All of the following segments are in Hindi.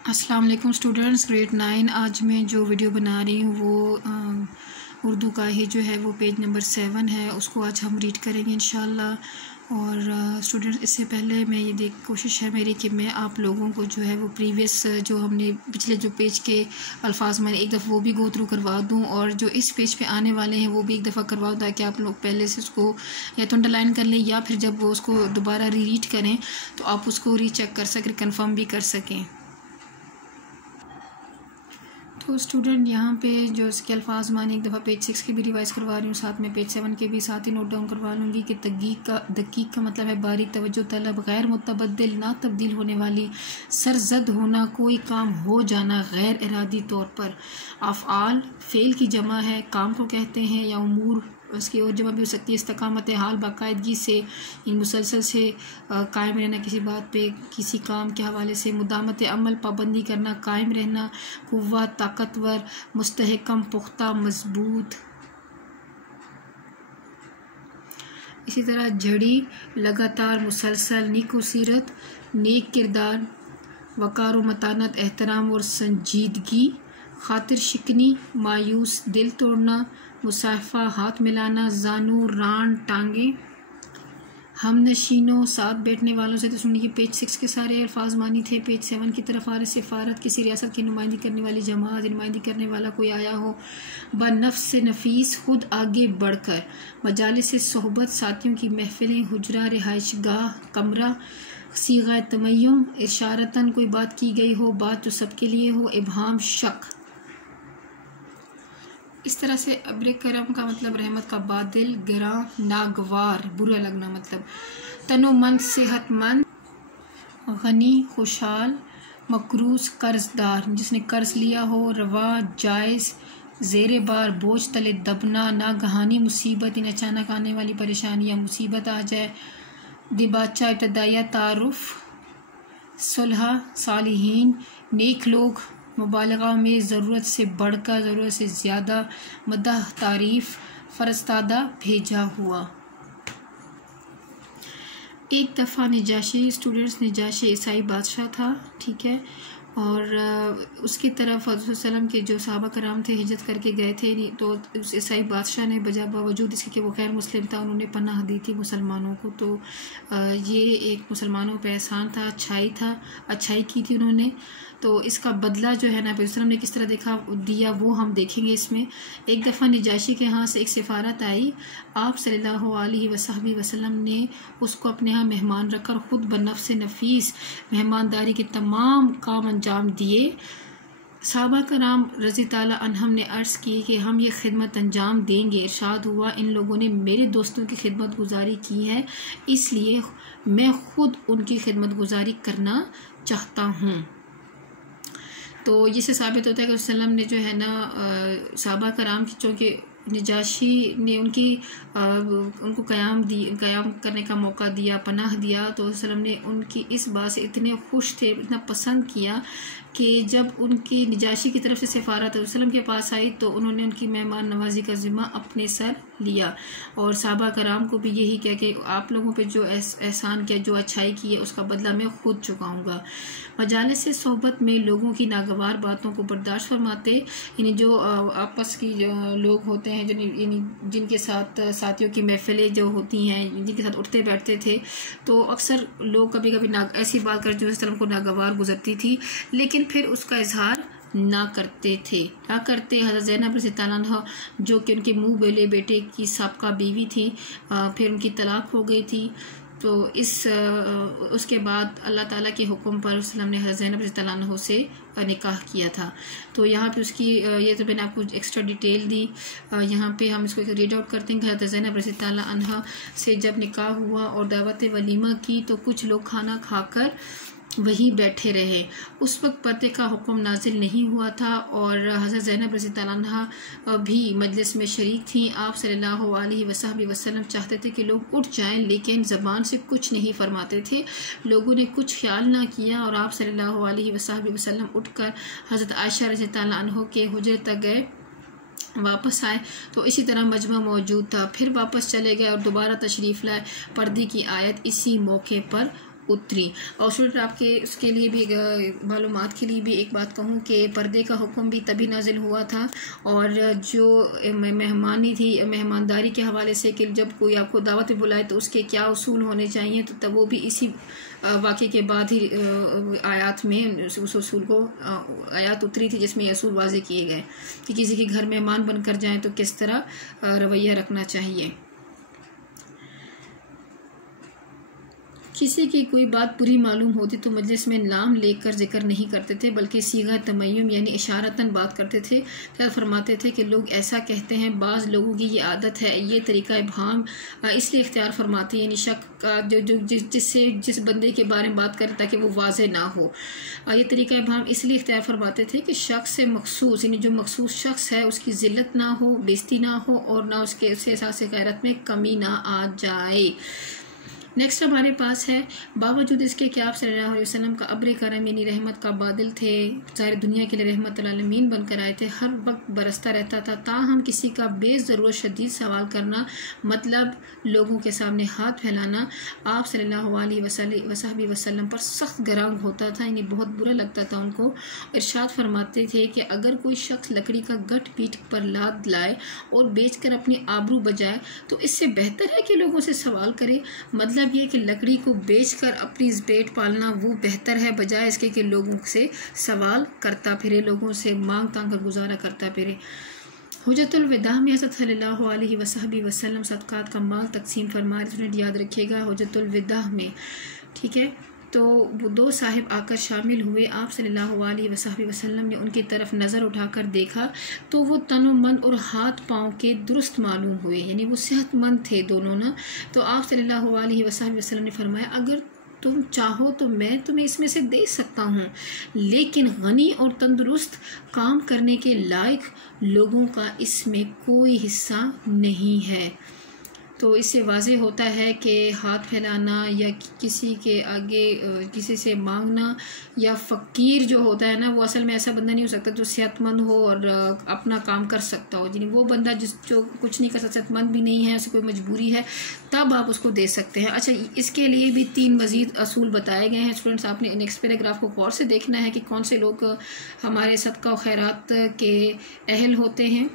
अस्सलाम वालेकुम स्टूडेंट्स, ग्रेड 9। आज मैं जो वीडियो बना रही हूँ वो उर्दू का ही जो है वो पेज नंबर 7 है, उसको आज हम रीड करेंगे इंशाल्लाह। और स्टूडेंट्स, इससे पहले मैं ये कोशिश है मेरी कि मैं आप लोगों को जो है वो प्रीवियस जो हमने पिछले जो पेज के अल्फाज मैंने एक दफ़ा वो भी गो थ्रू करवा दूँ, और जो इस पेज पे आने वाले हैं वो भी एक दफ़ा करवा दूँ, ताकि आप लोग पहले से उसको या तो अंडरलाइन कर लें या फिर जब वो उसको दोबारा रीड करें तो आप उसको रीचेक कर सकें, कंफर्म भी कर सकें। तो स्टूडेंट, यहाँ पे जो इसके अल्फाज माने एक दफ़ा पेज 6 के भी रिवाइज़ करवा रही हूँ, साथ में पेज 7 के भी साथ ही नोट डाउन करवा लूँगी कि दकीक का मतलब है बारीक, तवज्जो तलब, गैर मुतबद्दिल, ना तब्दील होने वाली, सरजद होना, कोई काम हो जाना गैर इरादी तौर पर। अफ़आल फ़ेल की जमा है, काम को कहते हैं, या उमूर उसकी और जमा भी हो सकती है। इस्तकामत हाल, बाकायदगी से, इन मुसलसल से कायम रहना किसी बात पे, किसी काम के हवाले से। मुदामत अमल, पाबंदी करना, कायम रहना। कुव्वा, ताकतवर, मुस्तहकम, पुख्ता, मजबूत। इसी तरह झड़ी, लगातार, मुसलसल। नेको सीरत, नेक किरदार। वकार व मतानत, एहतराम और संजीदगी। खातिर शिकनी, मायूस, दिल तोड़ना। मुसाफा, हाथ मिलाना। जानू, रान, टांगे। हम नशीनों, साथ बैठने वालों से। तो सुनिए, पेज 6 के सारे अल्फाज मानी थे। पेज 7 की तरफ आ रहे। सिफारत, किसी रियासत की नुमाइंदगी करने वाली जमात, नुमाइंदगी करने वाला कोई आया हो। बनफ्स से नफीस, खुद आगे बढ़कर। मजालिस से सोहबत, साथियों की महफिलें। हुजरा, रिहाइशगाह, कमरा। सीगा तमय्युम, इशारतन कोई बात की गई हो, बात जो सबके लिए हो। इबहाम, शक। इस तरह से अब्र करम का मतलब रहमत का बादल, गिरा, नागवार, बुरा लगना मतलब। तनोमंद, सेहतमंद। गनी, खुशहाल। मकरूज, कर्जदार, जिसने कर्ज लिया हो। रवा, जायज़। ज़ेरे बार, बोझ तले दबना। नागहानी, मुसीबत, इन अचानक आने वाली परेशानी या मुसीबत आ जाए। दिबाचा, इब्तदाइया तारुफ। सुलह, सालिहीन, नेक लोग। मुबालगा में, ज़रूरत से बढ़कर, ज़रूरत से ज़्यादा। मदह, तारीफ़। फ़रस्तादा, भेजा हुआ। एक दफ़ा निजाशी, स्टूडेंट्स, निजाशी ईसाई बादशाह था, ठीक है, और उसकी तरफ हज़रत सल्लम के जो सहाबा कराम थे हिजरत करके गए थे, तो उस ईसाई बादशाह ने बावजूद इसके कि वो गैर मुस्लिम था, उन्होंने पनाह दी थी मुसलमानों को। तो ये एक मुसलमानों पर एहसान था, अच्छाई की थी उन्होंने। तो इसका बदला जो है ना नबी वसल्लम ने किस तरह दिया वो हम देखेंगे इसमें। एक दफ़ा निजाशी के यहाँ से एक सिफारत आई। आप सल्लल्लाहु अलैहि वसल्लम ने उसको अपने यहाँ मेहमान रखकर ख़ुद बनफ्स नफीस मेहमानदारी के तमाम काम अंजाम दिए। सहाबा कराम रज़ी ताला अन्हम ने अर्ज़ की कि हम ये खिदमत अंजाम देंगे। इरशाद हुआ, इन लोगों ने मेरे दोस्तों की खिदमत गुजारी की है, इसलिए मैं ख़ुद उनकी खिदमत गुजारी करना चाहता हूँ। तो ये से साबित होता है कि वसल्लम ने जो है ना सहाबा कराम की, चूँकि निजाशी ने उनको क़याम करने का मौका दिया, पनाह दिया, तो वसल्लम ने उनकी इस बात से इतने खुश थे, इतना पसंद किया कि जब उनकी निजाशी की तरफ से सिफारत वसल्लम के पास आई तो उन्होंने उनकी मेहमान नवाजी का ज़िम्मा अपने सर लिया, और सहाबा कराम को भी यही कहा कि आप लोगों पे जो एहसान किया, जो अच्छाई की है, उसका बदला मैं खुद चुकाऊँगा। मजालिस से सोहबत में लोगों की नागवार बातों को बर्दाश्त फरमाते, यानी जो आपस की जो लोग होते हैं, जिनके साथ साथियों की महफिलें जो होती हैं, जिनके साथ उठते बैठते थे, तो अक्सर लोग कभी कभी ऐसी बात कर जो वसल्लम को नागवार गुजरती थी, लेकिन फिर उसका इजहार ना करते। हज़रत ज़ैनब रज़ियल्लाहु अन्हा, जो कि उनके मुँह बेले बेटे की साबका बीवी थी, फिर उनकी तलाक हो गई थी, तो उसके बाद अल्लाह ताला के हुक्म पर वसल्लम ने हज़रत ज़ैनब रज़ियल्लाहु अन्हा से निकाह किया था। तो यहाँ पे उसकी ये तो मैंने आपको एक्स्ट्रा डिटेल दी। यहाँ पे हम इसको रीड आउट करते हैं कि हज़रत ज़ैनब रज़ियल्लाहु अन्हा से जब निकाह हुआ और दावत वलीमा की, तो कुछ लोग खाना खाकर वहीं बैठे रहे। उस वक्त पर्दे का हुक्म नाजिल नहीं हुआ था, और हज़रत ज़ैनब रज़ियल्लाहु अन्हा भी मजलिस में शरीक थी। आप सल्लल्लाहु अलैहि वसल्लम चाहते थे कि लोग उठ जाएं, लेकिन ज़बान से कुछ नहीं फरमाते थे। लोगों ने कुछ ख्याल ना किया और आप सल्लल्लाहु अलैहि वसल्लम उठकर हज़रत आयशा रज़ियल्लाहु अन्हा के हुजरे तक गए, वापस आए तो इसी तरह मजमा मौजूद था, फिर वापस चले गए और दोबारा तशरीफ़ लाए। पर्दे की आयत इसी मौके पर उतरी। और स्टूडेंट आपके उसके लिए भी मालूमात के लिए भी एक बात कहूँ कि पर्दे का हुक्म भी तभी नाजिल हुआ था, और जो मेहमानी थी, मेहमानदारी के हवाले से कि जब कोई आपको दावत में बुलाए तो उसके क्या उसूल होने चाहिए, तो तब वो भी इसी वाक़े के बाद ही आयात में उस उसूल को आयात उतरी थी जिसमें ये असूल वाज़े किए गए कि किसी के घर मेहमान बनकर जाएं तो किस तरह रवैया रखना चाहिए। किसी की कोई बात बुरी मालूम होती तो मजलिस में नाम लेकर जिक्र नहीं करते थे, बल्कि सीगा तमय्युम यानी इशारतन बात करते थे। क्या फरमाते थे कि लोग ऐसा कहते हैं, बाज़ लोगों की ये आदत है। ये तरीका इब्हाम इसलिए इख्तियार फरमाते हैं, यानी शक का जो जिससे जिस बंदे के बारे में बात करें ताकि वो वाज़े ना हो। ये तरीका इब्हाम इसलिए इख्तियार फरमाते थे कि शख्स से मखसूस यानी जो मखसूस शख्स है उसकी ज़िल्लत ना हो, बेइज्जती ना हो, और ना उसके एहसास गैरत में कमी ना आ जाए। नेक्स्ट हमारे पास है, बावजूद इसके कि आप सल्लल्लाहु अलैहि वसल्लम का अब्र करम यानी रहमत का बादल थे, सारी दुनिया के लिए रहमत आलमीन बनकर आए थे, हर वक्त बरसता रहता था, ताहम किसी का बेज़रूरत शदीद सवाल करना, मतलब लोगों के सामने हाथ फैलाना, आप सल्लल्लाहु अलैहि वसल्लम पर सख्त गराम होता था, यानी बहुत बुरा लगता था उनको। इरशाद फरमाते थे कि अगर कोई शख्स लकड़ी का गठ पीठ पर लाद लाए और बेचकर अपनी आबरू बजाए तो इससे बेहतर है कि लोगों से सवाल करे। मतलब ये कि लकड़ी को बेचकर अपनी पेट पालना वो बेहतर है बजाय इसके कि लोगों से सवाल करता फिरे, लोगों से मांग तांग कर गुजारा करता फिरे। हुज्जतुल विदा में हज़रत सल्लल्लाहु अलैहि वसल्लम सदक़ात का माल तकसीम फरमा रहे थे, याद रखिएगा हुज्जतुल विदा में, ठीक है। तो वो दो साहिब आकर शामिल हुए, आप सल्लल्लाहु अलैहि वसल्लम ने उनकी तरफ नज़र उठाकर देखा तो वो तनोमंद और हाथ पाँव के दुरुस्त मालूम हुए, यानी वो सेहतमंद थे दोनों ना। तो आप सल्लल्लाहु अलैहि वसल्लम ने फरमाया, अगर तुम चाहो तो मैं तुम्हें इसमें से दे सकता हूँ, लेकिन गनी और तंदुरुस्त काम करने के लायक लोगों का इसमें कोई हिस्सा नहीं है। तो इससे वाज़े होता है कि हाथ फैलाना या किसी के आगे किसी से मांगना या फ़कीर जो होता है ना, वो असल में ऐसा बंदा नहीं हो सकता जो सेहतमंद हो और अपना काम कर सकता हो, यानी वो बंदा जो कुछ नहीं कर सकता, सेहतमंद भी नहीं है, उसे कोई मजबूरी है, तब आप उसको दे सकते हैं। अच्छा, इसके लिए भी 3 मज़ीद असूल बताए गए हैं स्टूडेंट्स, आपने नेक्स्ट पैराग्राफ को गौर से देखना है कि कौन से लोग हमारे सदका और खैरात के अहल होते हैं।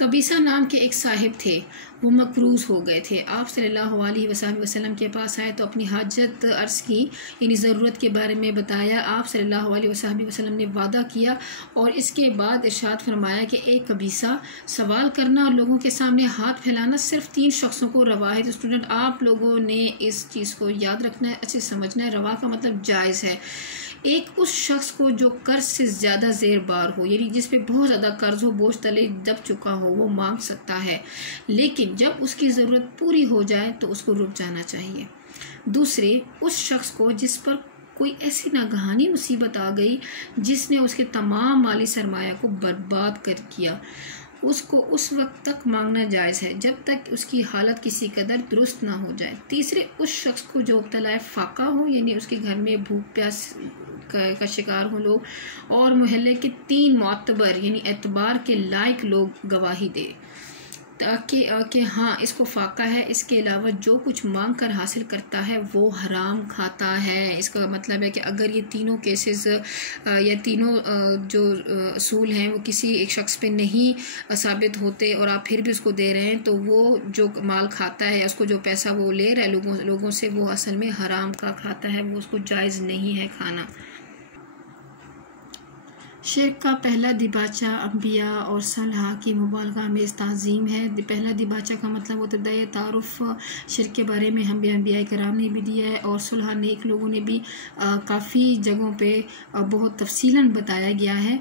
कबीसा नाम के एक साहिब थे, वो मकरूज़ हो गए थे, आप सल्लल्लाहु अलैहि वसल्लम के पास आए तो अपनी हाजत अर्ज़ की, यानी ज़रूरत के बारे में बताया। आप सल्लल्लाहु अलैहि वसल्लम ने वादा किया और इसके बाद इरशाद फरमाया कि एक कबीसा सवाल करना और लोगों के सामने हाथ फैलाना सिर्फ 3 शख्सों को रवा है। तो स्टूडेंट आप लोगों ने इस चीज़ को याद रखना है, अच्छे समझना है। रवा का मतलब जायज़ है। एक उस शख्स को जो कर्ज से ज़्यादा ज़ेर बार हो, यानी जिस पे बहुत ज़्यादा कर्ज हो, बोझ तले दब चुका हो, वो मांग सकता है, लेकिन जब उसकी ज़रूरत पूरी हो जाए तो उसको रुक जाना चाहिए। दूसरे, उस शख्स को जिस पर कोई ऐसी नागहानी मुसीबत आ गई जिसने उसके तमाम माली सरमाया को बर्बाद कर किया, उसको उस वक्त तक मांगना जायज़ है जब तक उसकी हालत किसी कदर दुरुस्त ना हो जाए। तीसरे, उस शख्स को जो मुब्तला फाका हो, यानी उसके घर में भूख प्यास का शिकार हो लोग, और मोहल्ले के 3 मोतबर यानी एतबार के लायक लोग गवाही दे ताकि हाँ इसको फाका है, इसके अलावा जो कुछ मांग कर हासिल करता है वो हराम खाता है। इसका मतलब है कि अगर ये तीनों केसेस या तीनों जो असूल हैं वो किसी एक शख्स पे नहीं साबित होते और आप फिर भी उसको दे रहे हैं, तो वो जो माल खाता है, उसको जो पैसा वो ले रहा है लोगों से, वो असल में हराम का खाता है, वो उसको जायज़ नहीं है खाना। शिर्क का पहला दिबाचा अम्बिया और सलहा की मुबालगा में ताज़ीम है। पहला दिबाचा का मतलब होता है तारुफ़, शिर्क के बारे में हम अम्बिया कराम ने भी दिया है और सुलह नेक लोगों ने भी काफ़ी जगहों पे बहुत तफसीलन बताया गया है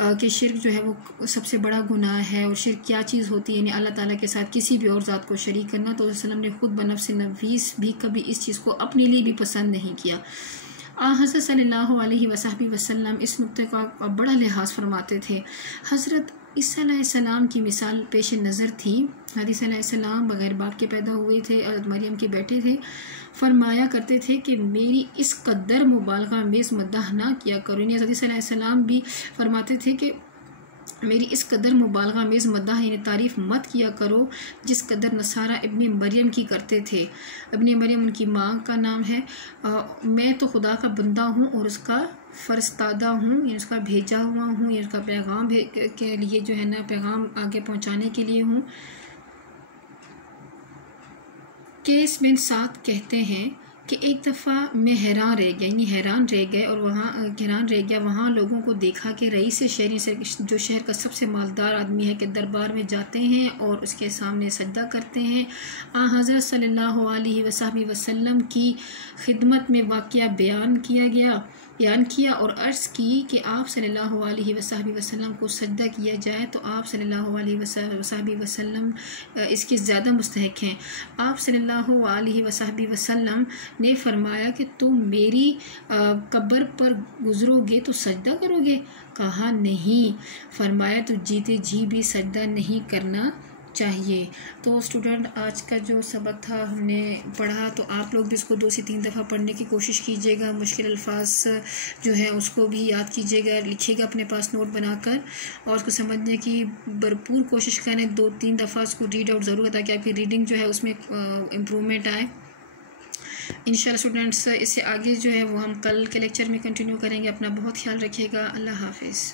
कि शिर्क जो है वो सबसे बड़ा गुनाह है। और शिर्क क्या चीज़ होती है, यानी अल्लाह ताला के साथ किसी भी और ज़ात को शरीक करना। तो वसल्लम ने खुद बनफ्स नवीस भी कभी इस चीज़ को अपने लिए भी पसंद नहीं किया। हज़रत सल्लल्लाहु अलैहि वसल्लम इस नुक्ते का बड़ा लिहाज फरमाते थे। हज़रत ईसा अलैहिस्सलाम की मिसाल पेश नज़र थी। हज़रत ईसा अलैहिस्सलाम बग़ैर बाप के पैदा हुए थे और मरियम के बेटे थे। फरमाया करते थे कि मेरी इस कदर मुबालगा में मद्दाह ना किया करो। हज़रत ईसा अलैहिस्सलाम भी फरमाते थे कि मेरी इस कदर मुबालगा मेज़ मद्दाह यानी तारीफ़ मत किया करो जिस कदर नसारा इब्ने मरियम की करते थे। इब्ने मरियम उनकी माँ का नाम है। मैं तो खुदा का बंदा हूँ और उसका फ़रस्तादा हूँ, या उसका भेजा हुआ हूँ, या उसका पैगाम के लिए जो है ना पैगाम आगे पहुँचाने के लिए हूँ। केस बिन साद कहते हैं कि एक दफ़ा मैं हैरान रह गया, यानी हैरान रह गए और हैरान रह गया वहाँ लोगों को देखा कि रईस शहरी से जो शहर का सबसे मालदार आदमी है कि दरबार में जाते हैं और उसके सामने सजदा करते हैं। हज़रत सल्लल्लाहु अलैहि वसल्लम की खिदमत में वाक़या बयान किया और अर्ज़ की कि आप सल्लल्लाहु अलैहि वसल्लम को सजदा किया जाए तो आप सल्लल्लाहु अलैहि वसल्लम इसके ज़्यादा मुस्तहक़ हैं। आप सल्लल्लाहु अलैहि वसल्लम ने फरमाया कि तुम मेरी कब्र पर गुज़रोगे तो सजदा करोगे? कहा नहीं। फरमाया तो जीते जी भी सजदा नहीं करना चाहिए। तो स्टूडेंट, आज का जो सबक था हमने पढ़ा, तो आप लोग भी इसको 2 से 3 दफ़ा पढ़ने की कोशिश कीजिएगा। मुश्किल अल्फाज जो है उसको भी याद कीजिएगा, लिखिएगा अपने पास नोट बनाकर, और उसको समझने की भरपूर कोशिश करें। 2-3 दफ़ा उसको रीड आउट ज़रूर, ताकि आपकी रीडिंग जो है उसमें इम्प्रूवमेंट आए इंशाल्लाह। स्टूडेंट्स, इससे आगे जो है वो हम कल के लेक्चर में कंटिन्यू करेंगे। अपना बहुत ख्याल रखिएगा। अल्लाह हाफिज़।